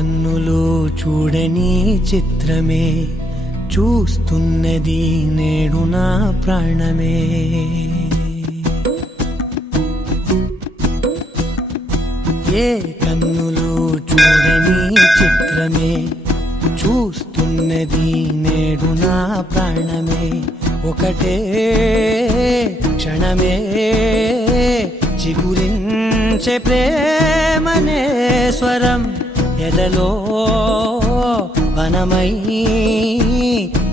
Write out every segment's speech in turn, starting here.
కన్నులు చూడని చిత్రమే చూస్తున్నది నేడు నా ప్రాణమే. ఏ కన్నులు చూడని చిత్రమే చూస్తున్నది నేడు నా ప్రాణమే. ఒకటే క్షణమే చిగురించే ప్రేమనే స్వరం ఎదలో వనమై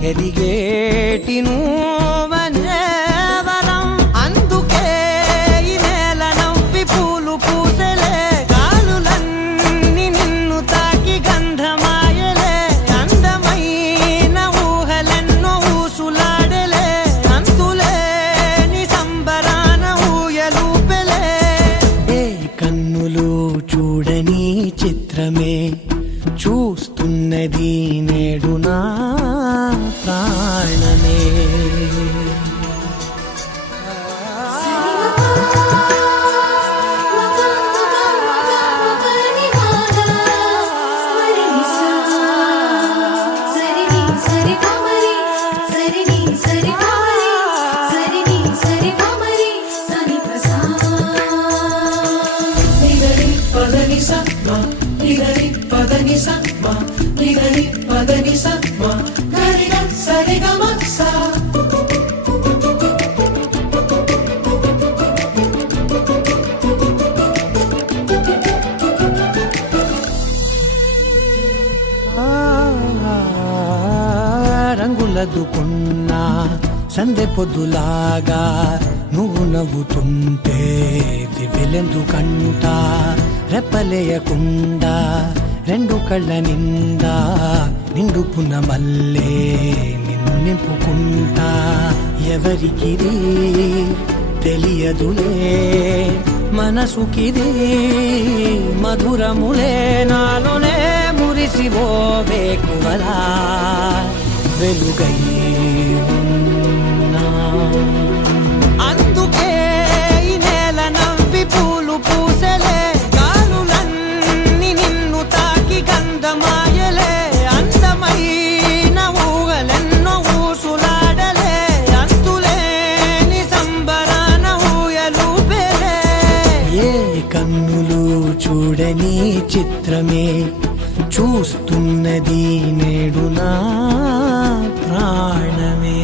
ఎదిగేటి నువ్వనే వరం. అందుకే ఈ నేల నవ్వి పూలు పూసలే, గాలులన్నీ నిన్ను తాకి గంధమాయలే. అందమైన ఊహలెన్నో ఊసులాడలే, అంతులేని సంబరాన ఊయలూపెలే. ఏ కన్నులు చూడని చిత్రమే చూస్తున్నది నేడు నా ప్రాణమే. రంగులదుకున్నా సందె పొద్దులాగా నువ్వు నవ్వుతుంటే దివ్వెలెందుకంట. రెప్పలేయకుండా రెండు కళ్ళ నిండా నిండుకున్న మల్లే నిన్ను నింపుకుంటా. ఎవరికిది తెలియదులే మనసుకిది మధురములే. నాలోనే మురిసివో వేకువలా వెలుగై ఉన్నా. అందుకే ఈ నేల నవ్వి పూలు పూసలే, గాలులన్నీ నిన్ను తాకి గంధమాయలే. అందమైన ఊహలెన్నో ఊసులాడలే, అంతులేని సంబరాన ఊయలూపెలే. ఏ కన్నులు చూడని చిత్రమే చూస్తున్నది నేడు నా ప్రాణమే.